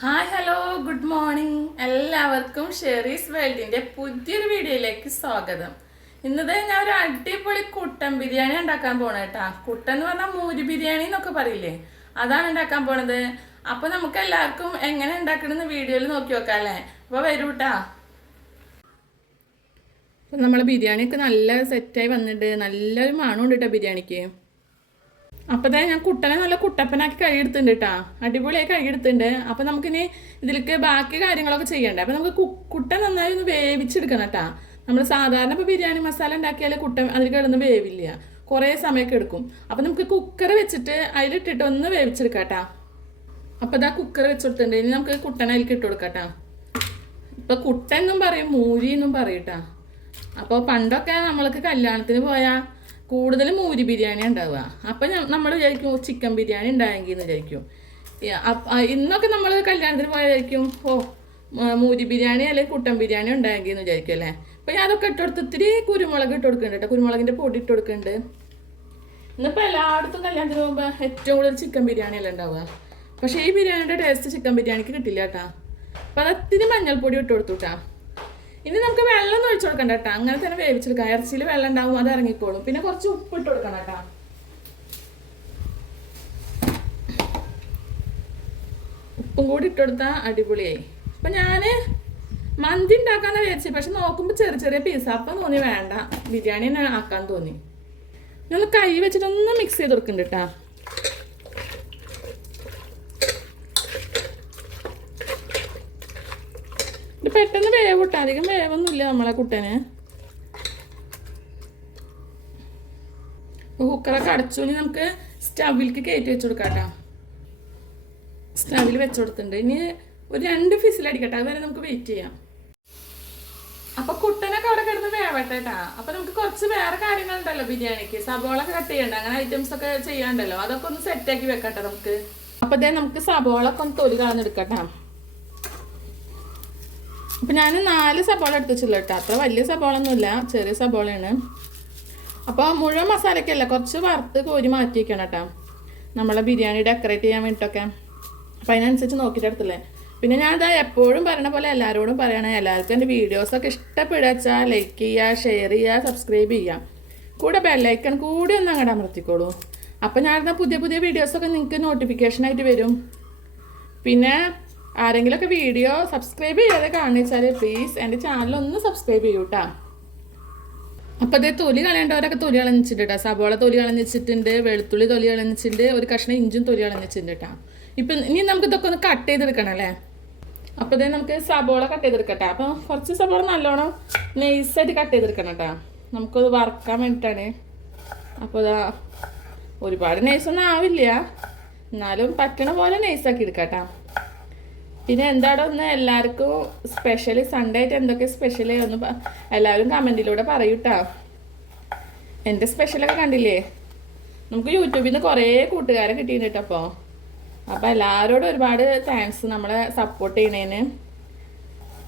Hi hello good morning എല്ലാവർക്കും ഷെറീസ് വേൾഡിന്റെ പുതിയൊരു വീഡിയോയിലേക്ക് സ്വാഗതം. ഇന്നത്തെ ഞാൻ ഒരു അടിപൊളി കുട്ടൻ ബിരിയാണി ഉണ്ടാക്കാൻ പോണ കേട്ടാ കുട്ടൻ എന്ന് പറഞ്ഞാൽ മൂരി ബിരിയാണി എന്നൊക്കെ പറയില്ലേ? അതാണ് ഉണ്ടാക്കാൻ പോണത്. അപ്പൊ നമുക്ക് എല്ലാവർക്കും എങ്ങനെ ഉണ്ടാക്കണമെന്ന് വീഡിയോയിൽ നോക്കി നോക്കാം അല്ലേ? അപ്പൊ വരൂട്ടാ കേട്ടാ നമ്മളെ ബിരിയാണിയൊക്കെ നല്ല സെറ്റായി വന്നിട്ട് നല്ലൊരു മണമുണ്ട് കേട്ടോ ബിരിയാണിക്ക്. അപ്പോൾ തന്നെ ഞാൻ കുട്ടനെ നല്ല കുട്ടപ്പനാക്കി കഴുകിയെടുത്തിട്ടുണ്ട് കേട്ടോ അടിപൊളിയായി കഴുകിയെടുത്തിട്ടുണ്ട്. അപ്പോൾ നമുക്കിനി ഇതിലേക്ക് ബാക്കി കാര്യങ്ങളൊക്കെ ചെയ്യണ്ടേ. അപ്പൊ നമുക്ക് കുട്ട നന്നായി ഒന്ന് വേവിച്ചെടുക്കണം കേട്ടോ നമ്മൾ സാധാരണ ഇപ്പോൾ ബിരിയാണി മസാല ഉണ്ടാക്കിയാൽ കുട്ടൻ അതിൽ കിടന്ന് വേവില്ല. കുറേ സമയമൊക്കെ എടുക്കും. അപ്പൊ നമുക്ക് കുക്കർ വെച്ചിട്ട് അതിലിട്ടിട്ട് ഒന്ന് വേവിച്ചെടുക്കാം കേട്ടോ അപ്പൊ ഇതാ കുക്കർ വെച്ചെടുത്തിട്ടുണ്ട്. ഇനി നമുക്ക് കുട്ടനെ അതിലേക്ക് ഇട്ട് കൊടുക്കാം കേട്ടോ ഇപ്പൊ കുട്ടൻ എന്നും പറയും മൂരി എന്നും പറയട്ടാ അപ്പോൾ പണ്ടൊക്കെ നമ്മൾക്ക് കല്യാണത്തിന് പോയാൽ കൂടുതൽ മൂരി ബിരിയാണി ഉണ്ടാവുക. അപ്പം നമ്മൾ വിചാരിക്കും ചിക്കൻ ബിരിയാണി ഉണ്ടായെങ്കിൽ എന്ന് വിചാരിക്കും. ഇന്നൊക്കെ നമ്മൾ കല്യാണത്തിന് പോയായിരിക്കും ഓ മൂരി ബിരിയാണി അല്ലെങ്കിൽ കുട്ടൻ ബിരിയാണി ഉണ്ടായെങ്കിൽ എന്ന് വിചാരിക്കും അല്ലേ? അപ്പം ഞാൻ അതൊക്കെ ഇട്ട് കൊടുത്ത് ഇത്തിരി കുരുമുളക് ഇട്ട് കൊടുക്കുന്നുണ്ട് കേട്ടോ കുരുമുളകിന്റെ പൊടി ഇട്ട് കൊടുക്കുന്നുണ്ട് ഇന്നിപ്പോൾ എല്ലായിടത്തും കല്യാണത്തിന് പോകുമ്പോൾ ഏറ്റവും കൂടുതൽ ചിക്കൻ ബിരിയാണി അല്ല ഉണ്ടാവുക? പക്ഷേ ഈ ബിരിയാണിയുടെ ടേസ്റ്റ് ചിക്കൻ ബിരിയാണിക്ക് കിട്ടില്ല കേട്ടാ അപ്പം അത് ഇത്തിരി മഞ്ഞൾപ്പൊടി ഇട്ട് കൊടുത്തു കേട്ടാ ഇനി നമുക്ക് വെള്ളം ഒന്നും ഒഴിച്ചു കൊടുക്കണ്ട കേട്ടോ അങ്ങനെ തന്നെ വേവിച്ചെടുക്കാം. ഇറച്ചിയിൽ വെള്ളം ഉണ്ടാവും അത് ഇറങ്ങിക്കോളും. പിന്നെ കുറച്ച് ഉപ്പ് ഇട്ട് കൊടുക്കണം കേട്ടോ ഉപ്പും കൂടി ഇട്ടെടുത്താൽ അടിപൊളിയായി. അപ്പം ഞാൻ മന്തി ഉണ്ടാക്കാന്ന് വിചാരിച്ചു. പക്ഷെ നോക്കുമ്പോൾ ചെറിയ ചെറിയ പീസ് അപ്പം തോന്നി വേണ്ട. ബിരിയാണി തന്നെ ആക്കാൻ തോന്നി. നിങ്ങൾ കൈ വെച്ചിട്ടൊന്ന് മിക്സ് ചെയ്ത് കൊടുക്കുന്നുണ്ട് കേട്ടോ പെട്ടെന്ന് വേവിട്ട അധികം വേവൊന്നുമില്ല നമ്മളെ കുട്ടന്. കുക്കറൊക്കെ അടച്ചു നമുക്ക് സ്റ്റവിലേക്ക് കയറ്റി വെച്ച് കൊടുക്കാം സ്റ്റവിൽ വെച്ച് കൊടുത്തിട്ടുണ്ട്. ഇനി ഒരു രണ്ട് ഫിസിൽ അടിക്കട്ടെ അതുവരെ നമുക്ക് വെയിറ്റ് ചെയ്യാം. അപ്പൊ കുട്ടനൊക്കെ അവിടെ കിടന്ന് വേവട്ടേട്ടാ അപ്പൊ നമുക്ക് കുറച്ച് വേറെ കാര്യങ്ങളുണ്ടല്ലോ ബിരിയാണിക്ക്. സബോള ഒക്കെ കട്ട് ചെയ്യണ്ട അങ്ങനെ ഐറ്റംസ് ഒക്കെ ചെയ്യാണ്ടല്ലോ. അതൊക്കെ ഒന്ന് സെറ്റ് ആക്കി വെക്കട്ടെ നമുക്ക്. അപ്പൊ നമുക്ക് സബോള ഒക്കെ ഒന്ന് തൊലി കളഞ്ഞെടുക്കട്ടെ അപ്പം ഞാൻ നാല് സബോള എടുത്ത് വെച്ചില്ല കേട്ടോ. അത്ര വലിയ സബോള ഒന്നുമില്ല ചെറിയ സബോളയാണ്. അപ്പോൾ മുഴുവൻ മസാലയ്ക്കല്ല കുറച്ച് വറുത്ത് കോരി മാറ്റി വെക്കണം കേട്ടോ. നമ്മളെ ബിരിയാണി ഡെക്കറേറ്റ് ചെയ്യാൻ വേണ്ടിയിട്ടൊക്കെ. അപ്പം അതിനനുസരിച്ച് നോക്കിയിട്ട് എടുത്തില്ലേ? പിന്നെ ഞാൻ ഇതാ എപ്പോഴും പറയണ പോലെ എല്ലാവരോടും പറയണേ എല്ലാവർക്കും എന്റെ വീഡിയോസൊക്കെ ഇഷ്ടപ്പെടുക ലൈക്ക് ചെയ്യുക ഷെയർ ചെയ്യുക സബ്സ്ക്രൈബ് ചെയ്യുക. കൂടെ ബെല്ലൈക്കൺ കൂടി ഒന്ന് അങ്ങോട്ട് അമർത്തിക്കോളൂ. അപ്പം ഞാനിരുന്ന പുതിയ പുതിയ വീഡിയോസൊക്കെ നിങ്ങൾക്ക് നോട്ടിഫിക്കേഷനായിട്ട് വരും. പിന്നെ ആരെങ്കിലുമൊക്കെ വീഡിയോ സബ്സ്ക്രൈബ് ചെയ്യാതെ കാണിച്ചാൽ പ്ലീസ് എന്റെ ചാനൽ ഒന്ന് സബ്സ്ക്രൈബ് ചെയ്യൂ കേട്ടോ അപ്പോൾ അതേ തൊലി കളയേണ്ടവരൊക്കെ തൊലി കളഞ്ഞിട്ടുണ്ട് കേട്ടോ സബോള തൊലി കളഞ്ഞിച്ചിട്ടുണ്ട് വെളുത്തുള്ളി തൊലി കളഞ്ഞിച്ചിട്ടുണ്ട് ഒരു കഷ്ണം ഇഞ്ചും തൊലി കളഞ്ഞിട്ടുണ്ട് കേട്ടോ ഇപ്പം ഇനി നമുക്ക് ഇതൊക്കെ ഒന്ന് കട്ട് ചെയ്തെടുക്കണം അല്ലേ? അപ്പോൾ ഇതേ നമുക്ക് സബോള കട്ട് ചെയ്തെടുക്കട്ടെ അപ്പോൾ കുറച്ച് സബോള നല്ലോണം നൈസായിട്ട് കട്ട് ചെയ്തെടുക്കണം കേട്ടോ നമുക്കത് വറക്കാൻ വേണ്ടിയിട്ടാണ് അപ്പോൾ ഇതാ ഒരുപാട് നൈസൊന്നും ആവില്ല. എന്നാലും പറ്റണ പോലെ നൈസാക്കി എടുക്കാം കേട്ടോ പിന്നെ എന്താണ് ഒന്ന് എല്ലാവർക്കും സ്പെഷ്യൽ സൺഡേ ആയിട്ട് എന്തൊക്കെ സ്പെഷ്യൽ ഒന്ന് എല്ലാവരും കമന്റിലൂടെ പറയൂട്ടാ. എന്റെ സ്പെഷ്യലൊക്കെ കണ്ടില്ലേ? നമുക്ക് യൂട്യൂബിൽ നിന്ന് കുറേ കൂട്ടുകാരെ കിട്ടിയിട്ടുണ്ട് കേട്ടോ അപ്പോൾ അപ്പോൾ എല്ലാവരോടും ഒരുപാട് താങ്ക്സ് നമ്മളെ സപ്പോർട്ട് ചെയ്യണേന്.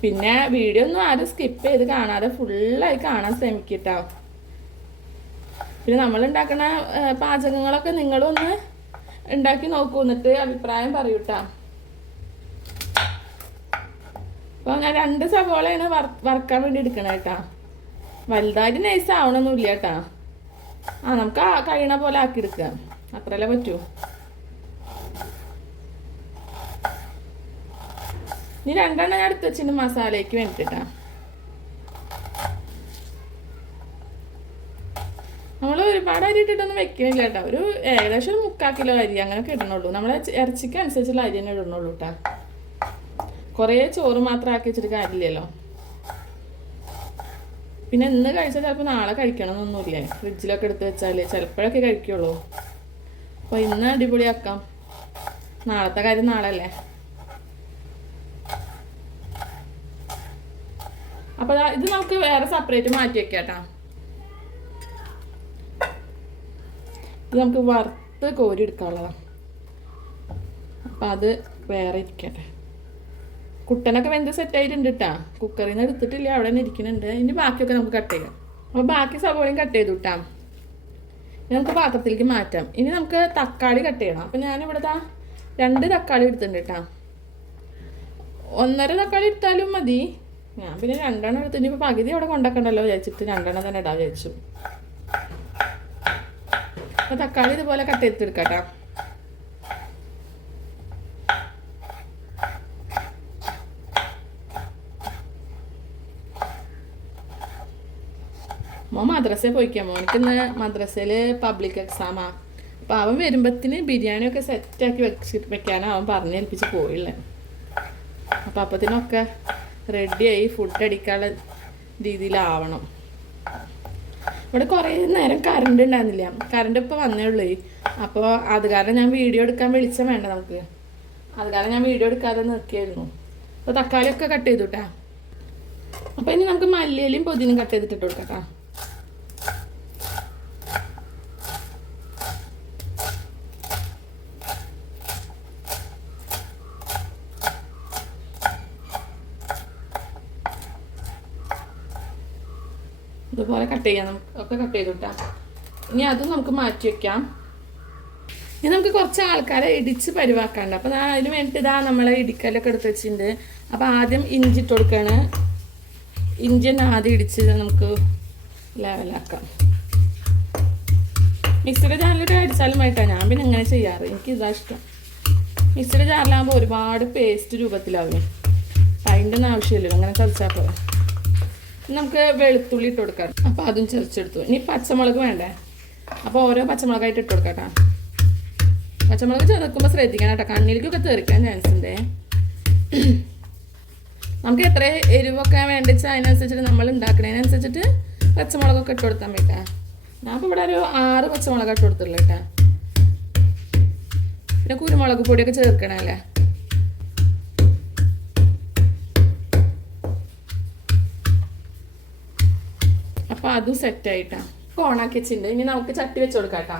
പിന്നെ വീഡിയോ ഒന്നും ആരും സ്കിപ്പ് ചെയ്ത് കാണാതെ ഫുള്ളായി കാണാൻ ശ്രമിക്കട്ടോ. പിന്നെ നമ്മൾ ഉണ്ടാക്കുന്ന പാചകങ്ങളൊക്കെ നിങ്ങളൊന്ന് ഉണ്ടാക്കി നോക്കൂ എന്നിട്ട് അഭിപ്രായം പറയൂട്ടാ. അപ്പോൾ ഞാൻ രണ്ട് സവോളയാണ് വറ വറക്കാൻ വേണ്ടി എടുക്കണത് കേട്ടാ വലുതായിട്ട് നൈസ് ആവണമൊന്നുമില്ല കേട്ടാ ആ നമുക്ക് ആ കഴിയണ പോലെ ആക്കി എടുക്കാം. അത്രല്ലേ പറ്റൂ. ഇനി രണ്ടെണ്ണം ഞാൻ എടുത്ത് വെച്ചിട്ട് മസാലയ്ക്ക് വേണ്ടിട്ടാ നമ്മൾ ഒരുപാട് അരി ഇട്ടിട്ടൊന്നും വെക്കണില്ല കേട്ടോ ഒരു ഏകദേശം ഒരു മുക്കാൽ കിലോ അരി അങ്ങനെ ഇടണുള്ളൂ. നമ്മളെ ഇറച്ചിക്ക് അനുസരിച്ചുള്ള അരി തന്നെ ഇടണുള്ളൂ കേട്ടോ കുറേ ചോറ് മാത്രം ആക്കി വെച്ചിട്ട് കാര്യമില്ലല്ലോ. പിന്നെ ഇന്ന് കഴിച്ചാൽ ചിലപ്പോൾ നാളെ കഴിക്കണമെന്നൊന്നുമില്ലേ? ഫ്രിഡ്ജിലൊക്കെ എടുത്ത് വെച്ചാൽ ചിലപ്പോഴൊക്കെ കഴിക്കുള്ളൂ. അപ്പോൾ ഇന്ന് അടിപൊളിയാക്കാം. നാളത്തെ കാര്യം നാളെ അല്ലേ അപ്പോൾ ഇത് നമുക്ക് വേറെ സെപ്പറേറ്റ് മാറ്റി വെക്കാം കേട്ടോ ഇത് നമുക്ക് വറുത്ത് കോരി എടുക്കാനുള്ളതാണ് അപ്പം അത് വേറെ ഇരിക്കട്ടെ. കുട്ടനൊക്കെ വെന്ത് സെറ്റ് ആയിട്ടുണ്ട് കേട്ടാ കുക്കറിൽ നിന്ന് എടുത്തിട്ടില്ല അവിടെ തന്നെ ഇരിക്കുന്നുണ്ട്. ഇനി ബാക്കിയൊക്കെ നമുക്ക് കട്ട് ചെയ്യാം. അപ്പോൾ ബാക്കി സവോളയും കട്ട് ചെയ്തു കിട്ടാം ഇനി നമുക്ക് പാത്രത്തിലേക്ക് മാറ്റാം. ഇനി നമുക്ക് തക്കാളി കട്ട് ചെയ്യണം. അപ്പം ഞാനിവിടെ താ രണ്ട് തക്കാളി എടുത്തിട്ടുണ്ട് കേട്ടാ ഒന്നര തക്കാളി എടുത്താലും മതി. ഞാൻ പിന്നെ രണ്ടെണ്ണം എടുത്തു ഇനിയിപ്പോൾ പകുതി അവിടെ കൊണ്ടാക്കണ്ടല്ലോ വിചാരിച്ചിട്ട് രണ്ടെണ്ണം തന്നെ ഇടാൻ വിചാരിച്ചു. അപ്പോൾ തക്കാളി ഇതുപോലെ കട്ട് ചെയ്തെടുക്കാം മോൻ മദ്രസയിൽ പോയിക്കാം. ഇന്ന് മദ്രസയിൽ പബ്ലിക് എക്സാമാ അപ്പൊ അവൻ വരുമ്പത്തിന് ബിരിയാണിയൊക്കെ സെറ്റാക്കി വെച്ച് വെക്കാനാണ് അവൻ പറഞ്ഞേൽപ്പിച്ച് പോയില്ലേ അപ്പൊ അപ്പത്തിനൊക്കെ റെഡിയായി ഫുഡ് അടിക്കാനുള്ള രീതിയിലാവണം. ഇവിടെ കുറേ നേരം കറണ്ട് ഉണ്ടായിരുന്നില്ല കറണ്ട് ഇപ്പോൾ വന്നേ ഉള്ളൂ. അപ്പോൾ അത് കാരണം ഞാൻ വീഡിയോ എടുക്കാൻ വിളിച്ചാൽ വേണ്ട നമുക്ക്. അത് കാരണം ഞാൻ വീഡിയോ എടുക്കാതെ നിർത്തിയായിരുന്നു അപ്പോൾ തക്കാളിയൊക്കെ കട്ട് ചെയ്തു കേട്ടാ അപ്പോൾ ഇനി നമുക്ക് മല്ലിയിലും പൊതിനും കട്ട് ചെയ്തിട്ട് കൊടുക്കാം ഇതുപോലെ കട്ട് ചെയ്യാം ഒക്കെ കട്ട് ചെയ്ത് കിട്ടാം ഇനി അതും നമുക്ക് മാറ്റി വെക്കാം. ഇനി നമുക്ക് കുറച്ച് ആൾക്കാരെ ഇടിച്ച് പരിവാക്കാണ്ട് അപ്പം അതിന് വേണ്ടിയിട്ട് ഇതാ നമ്മളെ ഇടിക്കലൊക്കെ എടുത്ത് വെച്ചിട്ടുണ്ട്. അപ്പോൾ ആദ്യം ഇഞ്ചി ഇട്ട് കൊടുക്കുകയാണ് ഇഞ്ചി തന്നെ ആദ്യം ഇടിച്ച് നമുക്ക് ലെവലാക്കാം മിക്സിയുടെ ജാറിലിട്ട് അടിച്ചാലും ആയിട്ടാണ് ഞാൻ പിന്നെ ഇങ്ങനെ ചെയ്യാറ്. എനിക്ക് ഇതാ ഇഷ്ടം. മിക്സിയുടെ ജാറിലാകുമ്പോൾ ഒരുപാട് പേസ്റ്റ് രൂപത്തിലാവും. അതിന്റെ ഒന്നും ആവശ്യമില്ലല്ലോ. അങ്ങനെ ചതച്ചാൽ പോലെ നമുക്ക് വെളുത്തുള്ളി ഇട്ട് കൊടുക്കാം. അപ്പോൾ അതും ചതച്ചെടുത്തു. ഇനി പച്ചമുളക് വേണ്ടേ? അപ്പോൾ ഓരോ പച്ചമുളകായിട്ട് ഇട്ട് കൊടുക്കാം കേട്ടോ. പച്ചമുളക് ചതക്കുമ്പോൾ ശ്രദ്ധിക്കണം കേട്ടോ. കണ്ണിലേക്കൊക്കെ തെറിക്കാൻ ചാൻസ് ഉണ്ട്. നമുക്ക് എത്ര എരിവൊക്കെ വേണ്ടിച്ച അതിനനുസരിച്ചിട്ട് നമ്മൾ ഉണ്ടാക്കുന്നതിനനുസരിച്ചിട്ട് പച്ചമുളകൊക്കെ ഇട്ട് കൊടുത്താൽ പറ്റാ ഞാൻ ഇപ്പോൾ ഇവിടെ ഒരു ആറ് പച്ചമുളക് ഇട്ട് കൊടുത്തുള്ളൂ കേട്ടോ. പിന്നെ കുരുമുളക് പൊടിയൊക്കെ ചേർക്കണല്ലേ? അപ്പോൾ അതും സെറ്റായിട്ടാ ഓണാക്കി വെച്ചിട്ടുണ്ട് ഇനി നമുക്ക് ചട്ടി വെച്ച് കൊടുക്കാം കേട്ടോ.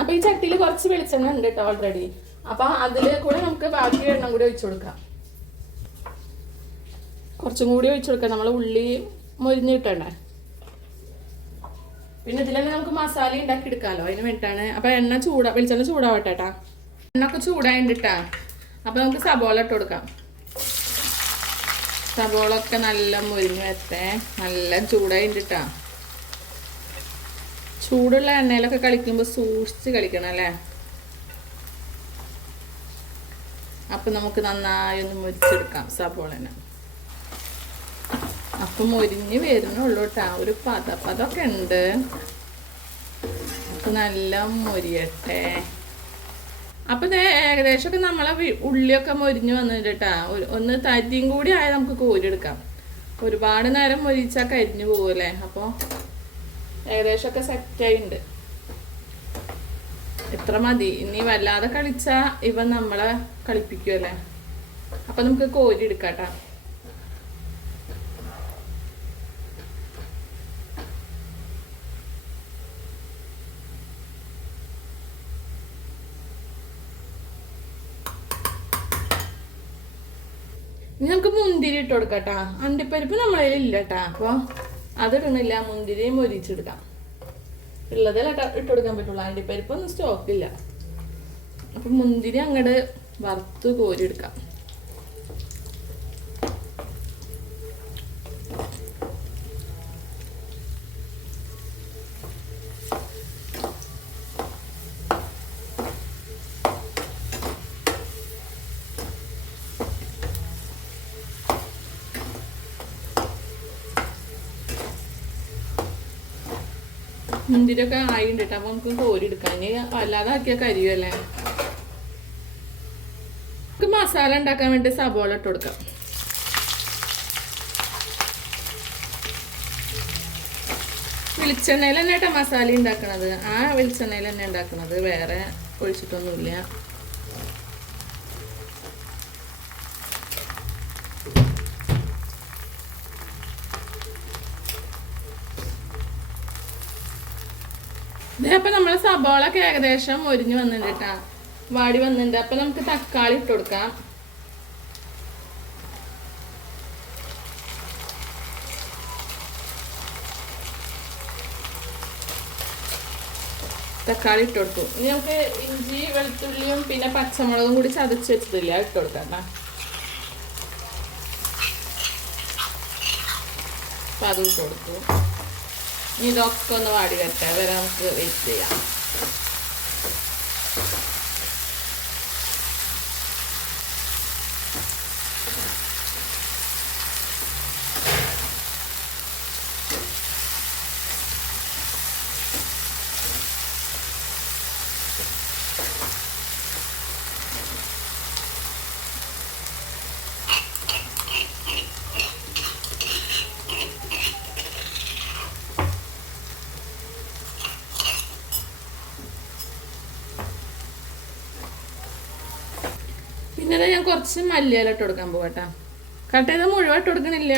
അപ്പോൾ ഈ ചട്ടിയിൽ കുറച്ച് വെളിച്ചെണ്ണ ഉണ്ട് കേട്ടോ ഓൾറെഡി അപ്പോൾ അതിൽ കൂടെ നമുക്ക് ബാക്കി എണ്ണം കൂടി ഒഴിച്ചു കൊടുക്കാം. കുറച്ചും കൂടി ഒഴിച്ചു കൊടുക്കാം. നമ്മൾ ഉള്ളി മൊരിഞ്ഞ് കിട്ടണ്ടേ? പിന്നെ ഇതിലെല്ലാം നമുക്ക് മസാല ഉണ്ടാക്കി എടുക്കാമല്ലോ അതിന് വേണ്ടിയിട്ടാണ്. അപ്പോൾ എണ്ണ ചൂടാ വെളിച്ചെണ്ണ ചൂടാവട്ടെ കേട്ടാ എണ്ണ ഒക്കെ ചൂടായിട്ടാ അപ്പോൾ നമുക്ക് സബോള ഇട്ട് കൊടുക്കാം. സബോള ഒക്കെ നല്ല മുരിഞ്ഞ് വരട്ടെ. നല്ല ചൂടായിട്ടാ ചൂടുള്ള എണ്ണയിലൊക്കെ കളിക്കുമ്പോൾ സൂക്ഷിച്ച് കളിക്കണം അല്ലേ? അപ്പം നമുക്ക് നന്നായി ഒന്ന് മുരിച്ചെടുക്കാം സബോളനെ അപ്പം മുരിഞ്ഞ് വരുന്നുള്ളൂ കേട്ടാ ഒരു പത പതൊക്കെ ഉണ്ട് നല്ല മുരിയട്ടെ. അപ്പം ദേ ഏകദേശമൊക്കെ നമ്മളെ ഉള്ളിയൊക്കെ മൊരിഞ്ഞ് വന്നിട്ടാ ഒന്ന് തരിയും കൂടി ആയാൽ നമുക്ക് കോരിയെടുക്കാം ഒരുപാട് നേരം മൊരിച്ചാൽ കരിഞ്ഞു പോകുമല്ലേ അപ്പോൾ ഏകദേശമൊക്കെ സെറ്റായിട്ടുണ്ട് ഇത്ര മതി? ഇനി വല്ലാതെ കളിച്ചാ ഇവ നമ്മളെ കളിപ്പിക്കുമല്ലേ അപ്പം നമുക്ക് കോരി എടുക്കാം കേട്ടാ ഇനി നമുക്ക് മുന്തിരി ഇട്ട് കൊടുക്കട്ടാ. അണ്ടിപ്പരിപ്പ് നമ്മളെ ഇല്ല കേട്ടാ അപ്പോൾ അതിടണില്ല മുന്തിരി മൊരിച്ചെടുക്കാം ഉള്ളതല്ല ഇട്ട് കൊടുക്കാൻ പറ്റുള്ളൂ. അണ്ടിപ്പരിപ്പൊന്നും സ്റ്റോക്കില്ല അപ്പം മുന്തിരി അങ്ങോട്ട് വറുത്ത് കോരിയെടുക്കാം മുന്തിരിയൊക്കെ ആയിണ്ട് കേട്ടോ അപ്പൊ നമുക്ക് കോരി എടുക്കാം. ഇനി അല്ലാതെ ആക്കിയ കരിയുമല്ലേ നമുക്ക് മസാല ഉണ്ടാക്കാൻ വേണ്ടി സബോള ഇട്ട് കൊടുക്കാം. വെളിച്ചെണ്ണയിൽ തന്നെ കേട്ടോ മസാല ഉണ്ടാക്കണത്. ആ വെളിച്ചെണ്ണയിൽ തന്നെ ഉണ്ടാക്കണത്. വേറെ ഒഴിച്ചിട്ടൊന്നുമില്ല. ഇതപ്പം നമ്മൾ സബോളൊക്കെ ഏകദേശം ഒരിഞ്ഞു വന്നിട്ടുണ്ട് കേട്ടോ വാടി വന്നിട്ടുണ്ട് അപ്പൊ നമുക്ക് തക്കാളി ഇട്ട് കൊടുക്കാം. തക്കാളി ഇട്ട് കൊടുക്കും ഇനി നമുക്ക് ഇഞ്ചി വെളുത്തുള്ളിയും പിന്നെ പച്ചമുളകും കൂടി ചതച്ച് വെച്ചതില്ല ഇട്ട് കൊടുക്കാം അപ്പൊ അതും ഇട്ട് കൊടുക്കും ഇനി ഇതൊക്കെ ഒന്ന് വാടി വരട്ടെ. വരെ നമുക്ക് വെയിറ്റ് ചെയ്യാം. പിന്നെ ദേ ഞാൻ കുറച്ച് മല്ലിയില ഇട്ട് കൊടുക്കാൻ പോകട്ടോ കട്ട് ചെയ്ത് മുഴുവൻ ഇട്ട് കൊടുക്കണില്ല.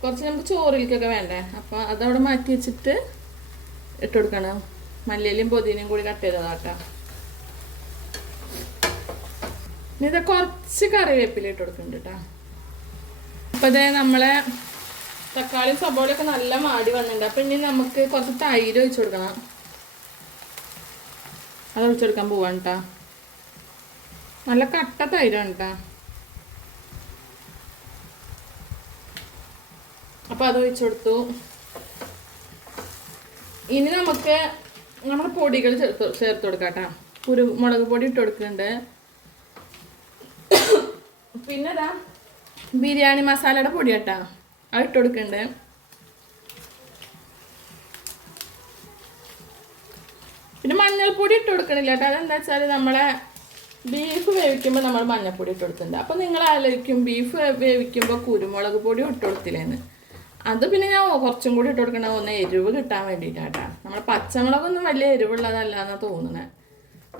കുറച്ച് നമുക്ക് ചോറിലേക്കൊക്കെ വേണ്ടേ? അപ്പോൾ അതവിടെ മാറ്റി വെച്ചിട്ട് ഇട്ട് കൊടുക്കണം. മല്ലിയിലും പൊതിനയും കൂടി കട്ട് ചെയ്തതാട്ടോ. ഇനി ഇത് കുറച്ച് കറിവേപ്പില ഇട്ട് കൊടുക്കുന്നുണ്ട് കേട്ടോ അപ്പോൾ ഇതേ നമ്മളെ തക്കാളി സബോളയൊക്കെ നല്ല മാടി വന്നിട്ടുണ്ട്. അപ്പം ഇനി നമുക്ക് കുറച്ച് തൈര് ഒഴിച്ചു കൊടുക്കണം. അത് ഒഴിച്ചു കൊടുക്കാൻ പോവാണ് കേട്ടോ നല്ല കട്ട തൈരാണ് കേട്ടോ അപ്പൊ അത് ഒഴിച്ചു കൊടുത്തു. ഇനി നമുക്ക് നമ്മുടെ പൊടികൾ ചേർത്ത് ചേർത്ത് കൊടുക്കാം കേട്ടോ കുരുമുളക് പൊടി ഇട്ട് കൊടുക്കുന്നുണ്ട് പിന്നെ ഇതാ ബിരിയാണി മസാലയുടെ പൊടി കേട്ടാ അത് ഇട്ട് കൊടുക്കുന്നുണ്ട് പിന്നെ മഞ്ഞൾപ്പൊടി ഇട്ട് കൊടുക്കണില്ല കേട്ടോ അതെന്താ വെച്ചാൽ നമ്മളെ ബീഫ് വേവിക്കുമ്പോൾ നമ്മൾ മഞ്ഞൾപ്പൊടി ഇട്ട് കൊടുക്കുന്നുണ്ട് അപ്പം നിങ്ങൾ ആലോചിക്കും ബീഫ് വേവിക്കുമ്പോൾ കുരുമുളക് പൊടി ഇട്ട് കൊടുത്തില്ലേന്ന്. അത് പിന്നെ ഞാൻ കുറച്ചും കൂടി ഇട്ട് കൊടുക്കണ ഒന്ന് എരിവ് കിട്ടാൻ വേണ്ടിയിട്ടാട്ടാ നമ്മൾ പച്ചമുളകൊന്നും വലിയ എരിവുള്ളതല്ല എന്നാണ് തോന്നുന്നത്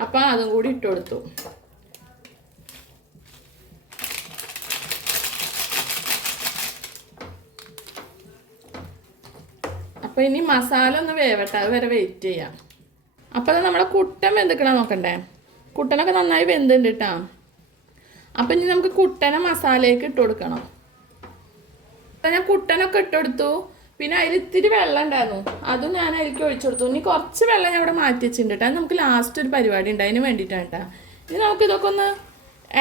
അപ്പം അതും കൂടി ഇട്ട് കൊടുത്തു. അപ്പം ഇനി മസാല ഒന്ന് വേവട്ടെ അത് വരെ വെയിറ്റ് ചെയ്യാം. അപ്പോൾ നമ്മുടെ കുട്ടൻ എന്തൊക്കെയാണ് നോക്കണ്ടേ? കുട്ടനൊക്കെ നന്നായി വെന്തുണ്ട് കേട്ടോ അപ്പം ഇനി നമുക്ക് കുട്ടന മസാലയൊക്കെ ഇട്ട് കൊടുക്കണം. അപ്പം ഞാൻ കുട്ടനൊക്കെ ഇട്ടുകൊടുത്തു പിന്നെ അതിൽ ഇത്തിരി വെള്ളം ഉണ്ടായിരുന്നു. അതും ഞാൻ അതിലേക്ക് ഒഴിച്ചു കൊടുത്തു. ഇനി കുറച്ച് വെള്ളം ഞാൻ ഇവിടെ മാറ്റി വെച്ചിട്ടുണ്ട് കേട്ടോ. നമുക്ക് ലാസ്റ്റ് ഒരു പരിപാടി ഉണ്ട്. അതിന് വേണ്ടിയിട്ടാണ് കേട്ടോ. ഇനി നമുക്ക് ഇതൊക്കെ ഒന്ന്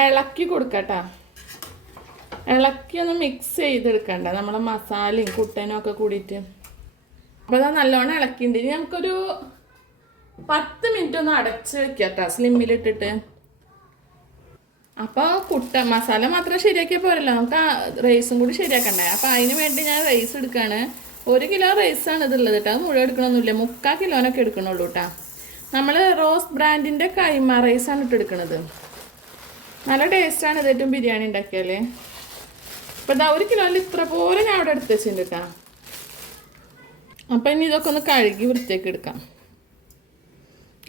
ഇളക്കി കൊടുക്കട്ടാ. ഇളക്കി ഒന്ന് മിക്സ് ചെയ്തെടുക്കണ്ട. നമ്മളെ മസാലയും കുട്ടനും ഒക്കെ കൂടിയിട്ട്. അപ്പോൾ അത് നല്ലോണം ഇളക്കിയിട്ടുണ്ട്. ഇനി നമുക്കൊരു പത്ത് മിനിറ്റ് ഒന്ന് അടച്ച് വെക്കുക കേട്ടോ സ്ലിമ്മിലിട്ടിട്ട് അപ്പോൾ കുട്ട മസാല മാത്രം ശരിയാക്കിയാൽ പോരല്ലോ. നമുക്ക് റൈസും കൂടി ശരിയാക്കണ്ടേ? അപ്പോൾ അതിന് വേണ്ടി ഞാൻ റൈസ് എടുക്കുകയാണ് ഒരു കിലോ റൈസാണ് ഇതുള്ളത് കേട്ടോ അത് മുഴുവൻ എടുക്കണമൊന്നുമില്ല മുക്കാൽ കിലോനൊക്കെ എടുക്കണുള്ളൂ കേട്ടോ നമ്മൾ റോസ് ബ്രാൻഡിന്റെ കൈമ റൈസാണ് ഇട്ട് എടുക്കുന്നത് നല്ല ടേസ്റ്റാണ് ഇത് ഏറ്റവും ബിരിയാണി ഉണ്ടാക്കിയാൽ അപ്പോൾ ഇതാ ഒരു കിലോയിൽ ഇത്ര പോലെ ഞാൻ അവിടെ എടുത്ത് വെച്ചിട്ടുണ്ട് കേട്ടോ അപ്പോൾ ഇനി ഇതൊക്കെ ഒന്ന് കഴുകി വൃത്തിയാക്കി എടുക്കാം.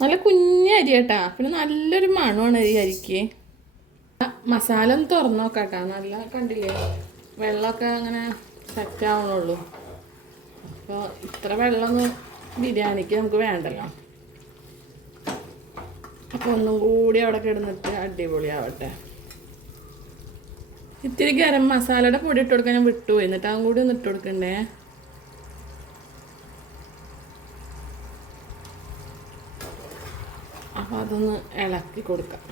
നല്ല കുഞ്ഞ അരി കേട്ടാ. പിന്നെ നല്ലൊരു മണമാണ് ഈ അരിക്ക്. മസാല ഒന്ന് തുറന്നു നോക്കാട്ടാ. നല്ല കണ്ടില്ലേ? വെള്ളമൊക്കെ അങ്ങനെ സെറ്റ് ആവണുള്ളൂ. അപ്പോൾ ഇത്ര വെള്ളമൊന്നും ബിരിയാണിക്ക് നമുക്ക് വേണ്ടല്ലോ. അപ്പോൾ ഒന്നും കൂടി അവിടെ കിടന്നിട്ട് അടിപൊളിയാവട്ടെ. ഇത്തിരി ഗരം മസാലയുടെ പൊടി ഇട്ട് കൊടുക്കാൻ ഞാൻ വിട്ടുപോയി. എന്നിട്ട് അതും കൂടി ഒന്ന് ഇട്ട് കൊടുക്കണ്ടേ അപ്പോൾ അതൊന്ന് ഇളക്കി കൊടുക്കാം.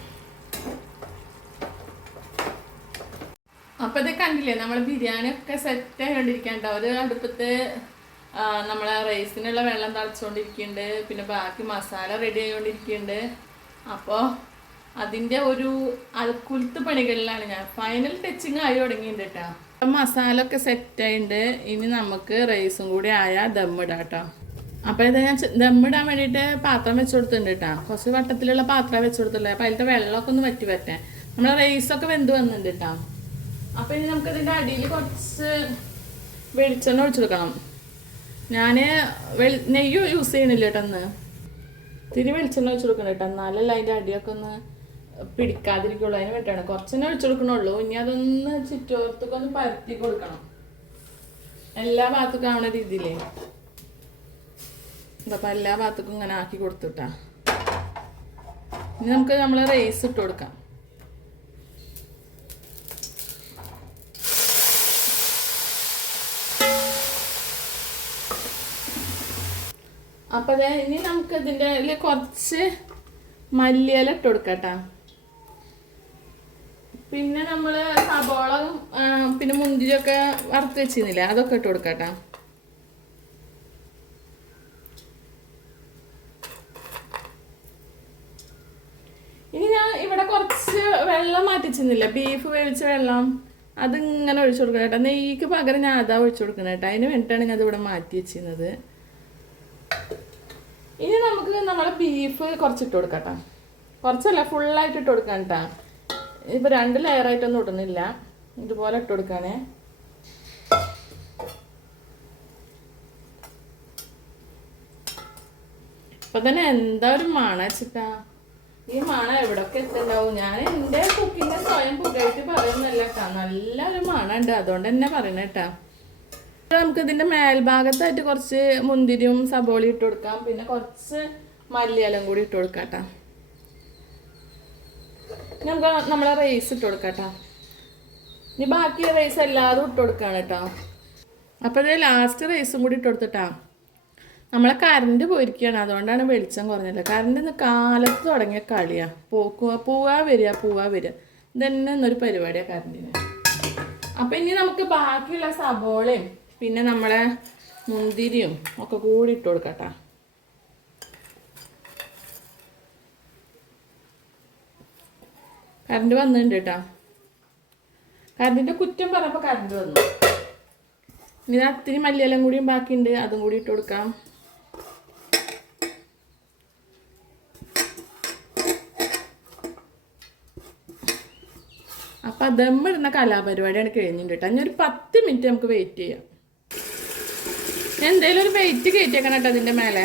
അപ്പോൾ ഇത് കണ്ടില്ലേ നമ്മൾ ബിരിയാണി ഒക്കെ സെറ്റ് ആയിക്കൊണ്ടിരിക്കണ്ട ഒരു അടുപ്പത്ത് നമ്മളെ റൈസിനുള്ള വെള്ളം തളിച്ചുകൊണ്ടിരിക്കുന്നുണ്ട് പിന്നെ ബാക്കി മസാല റെഡി ആയിക്കൊണ്ടിരിക്കുന്നുണ്ട്. അപ്പോൾ അതിന്റെ ഒരു അൽക്കുലത്ത് പണികളിലാണ് ഞാൻ. ഫൈനൽ ടച്ചിങ് ആയി തുടങ്ങിയിട്ടുണ്ട് കേട്ടോ അപ്പം മസാല ഒക്കെ സെറ്റ് ആയിട്ടുണ്ട്. ഇനി നമുക്ക് റൈസും കൂടി ആയാൽ ദമ്മിടാം കേട്ടോ അപ്പോൾ ഇത് ഞാൻ ദമ്മിടാൻ വേണ്ടിയിട്ട് പാത്രം വെച്ച് കൊടുത്തിട്ടുണ്ട് കേട്ടോ കുറച്ച് വട്ടത്തിലുള്ള പാത്രം വെച്ച് കൊടുത്തിട്ടുണ്ട് അപ്പോൾ അതിലത്തെ വെള്ളമൊക്കെ ഒന്ന് വറ്റി വരട്ടെ. നമ്മളെ റൈസൊക്കെ വെന്ത് വന്നിട്ടുണ്ട് കേട്ടോ അപ്പോൾ ഇനി നമുക്ക് ഇതിന്റെ അടിയിൽ കുറച്ച് വെളിച്ചെണ്ണ ഒഴിച്ചു കൊടുക്കണം. ഞാൻ വെളി നെയ്യ് യൂസ് ചെയ്യണില്ല കേട്ടോ അന്ന് തിരി വെളിച്ചെണ്ണ ഒഴിച്ചു കൊടുക്കണം കേട്ടോ എന്നാലല്ല അതിന്റെ അടിയൊക്കെ ഒന്ന് പിടിക്കാതിരിക്കുള്ളൂ. അതിന് വേണ്ടിയാണ് കുറച്ചെണ്ണ ഒഴിച്ചു കൊടുക്കണുള്ളൂ. ഇനി അതൊന്ന് ചുറ്റോർത്തൊക്കെ ഒന്ന് പരത്തി കൊടുക്കണം. എല്ലാ ഭാഗത്തും കാണുന്ന രീതിയിലേ. അപ്പം എല്ലാ ഭാഗത്തേക്കും ഇങ്ങനെ ആക്കി കൊടുത്തുട്ടാ. ഇനി നമുക്ക് നമ്മൾ റൈസ് ഇട്ട് കൊടുക്കാം. അപ്പൊ ഇനി നമുക്ക് ഇതിന്റെ കുറച്ച് മല്ലിയില ഇട്ട് കൊടുക്കട്ടാ. പിന്നെ നമ്മൾ സബോള പിന്നെ മുന്തിരിയൊക്കെ വറുത്ത് വെച്ചിരുന്നില്ലേ അതൊക്കെ ഇട്ട് കൊടുക്കട്ടാ. മാറ്റിച്ചിരുന്നില്ല. ബീഫ് വേവിച്ച വെള്ളം അതിങ്ങനെ ഒഴിച്ചു കൊടുക്കണം കേട്ടോ. നെയ്ക്ക് പകരം ഞാൻ അതാ ഒഴിച്ചു കൊടുക്കണം കേട്ടോ. അതിന് വേണ്ടിയിട്ടാണ് ഞാൻ അതിവിടെ മാറ്റി വെച്ചിരുന്നത്. ഇനി നമുക്ക് നമ്മളെ ബീഫ് കുറച്ചിട്ട് കൊടുക്കാം കുറച്ചല്ല ഫുള്ളായിട്ട് ഇട്ട് കൊടുക്കാം കേട്ടോ. ഇപ്പം രണ്ട് ലെയറായിട്ടൊന്നും ഇടുന്നില്ല. ഇതുപോലെ ഇട്ട് കൊടുക്കാനേ. ഇപ്പൊ തന്നെ എന്താ ഒരു മണ വെച്ചിട്ടാ ഈ മണ എവിടൊക്കെ എത്തുണ്ടാവും? ഞാൻ എന്റെ കുക്കിംഗ് സ്വയം പുകയിട്ട് പറയുന്നല്ല നല്ലൊരു നല്ല ഒരു മണ ഉണ്ട് അതുകൊണ്ട് തന്നെ പറയണ കേട്ടാ. നമുക്ക് ഇതിന്റെ മേൽഭാഗത്തായിട്ട് കുറച്ച് മുന്തിരിയും സബോളി ഇട്ട് കൊടുക്കാം. പിന്നെ കുറച്ച് മല്ലിയിലും കൂടി ഇട്ട് കൊടുക്കാം കേട്ടാ. നമുക്ക് നമ്മളെ റൈസ് ഇട്ട് കൊടുക്കാം കേട്ടാ. ഇനി ബാക്കി റൈസ് എല്ലാതും ഇട്ട് കൊടുക്കാണ് കേട്ടോ. അപ്പോൾ ഇത് ലാസ്റ്റ് റൈസും കൂടി ഇട്ട് കൊടുത്തിട്ടാ. നമ്മളെ കറണ്ട് പോയിരിക്കുകയാണ്. അതുകൊണ്ടാണ് വെളിച്ചം കുറഞ്ഞത്. കറണ്ട് ഇന്ന് കാലത്ത് തുടങ്ങിയ കളിയാ. പോക്കുക പോവാ വരിക പോവാ വരിക. ഇതന്നെ ഇന്നൊരു പരിപാടിയാണ് കറണ്ടിന്. അപ്പം ഇനി നമുക്ക് ബാക്കിയുള്ള സബോളയും പിന്നെ നമ്മളെ മുന്തിരിയും ഒക്കെ കൂടി ഇട്ട് കൊടുക്കട്ടാ. കറണ്ട് വന്നിട്ടുണ്ട് കേട്ടോ. കറണ്ടിന്റെ കുറ്റം പറഞ്ഞപ്പോൾ കറണ്ട് വന്നു. ഇനി അത്തിരി മല്ലിയെല്ലാം കൂടിയും ബാക്കിയുണ്ട്. അതും കൂടി ഇട്ട് കൊടുക്കാം. ദമ്മിടുന്ന കലാപരിപാടിയാണ് കഴിഞ്ഞിട്ട് കേട്ടോ. ഇനി ഒരു പത്ത് മിനിറ്റ് നമുക്ക് വെയിറ്റ് ചെയ്യാം. ഞാൻ എന്തെങ്കിലും ഒരു വെയിറ്റ് കയറ്റിയേക്കണം കേട്ടോ അതിന്റെ മേലെ.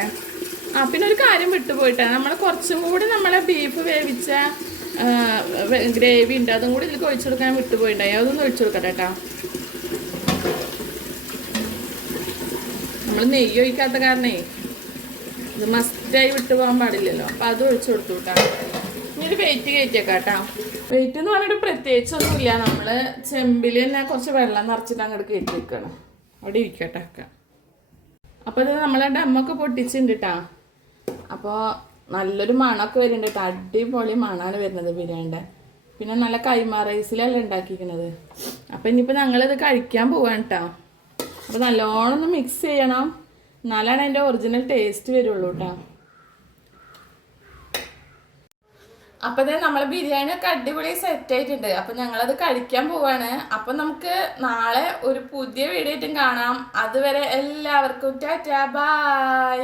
ആ പിന്നെ ഒരു കാര്യം വിട്ടുപോയിട്ടാണ് നമ്മൾ കുറച്ചും കൂടി നമ്മളെ ബീഫ് വേവിച്ച ഗ്രേവി ഉണ്ട്. അതും കൂടി ഇതിലേക്ക് ഒഴിച്ചു കൊടുക്കാൻ വിട്ടുപോയിട്ടുണ്ടായി അതൊന്നും ഒഴിച്ചു കൊടുക്കട്ടെ കേട്ടോ. നമ്മൾ നെയ്യ് ഒഴിക്കാത്ത കാരണേ ഇത് മസ്റ്റായി വിട്ടു പോകാൻ പാടില്ലല്ലോ. അപ്പം അത് ഒഴിച്ചു കൊടുത്തു കേട്ടോ ഇനി ഒരു വെയിറ്റ് കയറ്റിയേക്കാം കേട്ടോ. വെയിറ്റ് എന്ന് പറഞ്ഞിട്ട് പ്രത്യേകിച്ചൊന്നുമില്ല. നമ്മൾ ചെമ്പിൽ തന്നെ കുറച്ച് വെള്ളം നിറച്ചിട്ട് അങ്ങോട്ട് കയറ്റി വെക്കണം. അവിടെ ഇരിക്കട്ടെ ഒക്കെ. അപ്പോൾ ഇത് നമ്മളെ ഡമ്മൊക്കെ പൊട്ടിച്ചിട്ടുണ്ട് കേട്ടോ അപ്പോൾ നല്ലൊരു മണമൊക്കെ വരുന്നുണ്ട്. കേട്ടോ അടിപൊളി മണാണ് വരുന്നത് ബിരിയാണിയുടെ പിന്നെ നല്ല കൈമാ റൈസിലല്ല ഉണ്ടാക്കിയിരിക്കുന്നത്. അപ്പോൾ ഇനിയിപ്പോൾ ഞങ്ങളിത് കഴിക്കാൻ പോവാണ് കേട്ടോ അപ്പോൾ നല്ലോണം ഒന്ന് മിക്സ് ചെയ്യണം. എന്നാലാണ് അതിന്റെ ഒറിജിനൽ ടേസ്റ്റ് വരുള്ളൂ കേട്ടോ അപ്പൊ ദേ നമ്മളെ ബിരിയാണി ഒക്കെ അടിപൊളി സെറ്റ് ആയിട്ടുണ്ട്. അപ്പൊ ഞങ്ങളത് കഴിക്കാൻ പോവാണ്. അപ്പൊ നമുക്ക് നാളെ ഒരു പുതിയ വീഡിയോ ആയിട്ടും കാണാം. അതുവരെ എല്ലാവർക്കും ടാറ്റാ ബൈ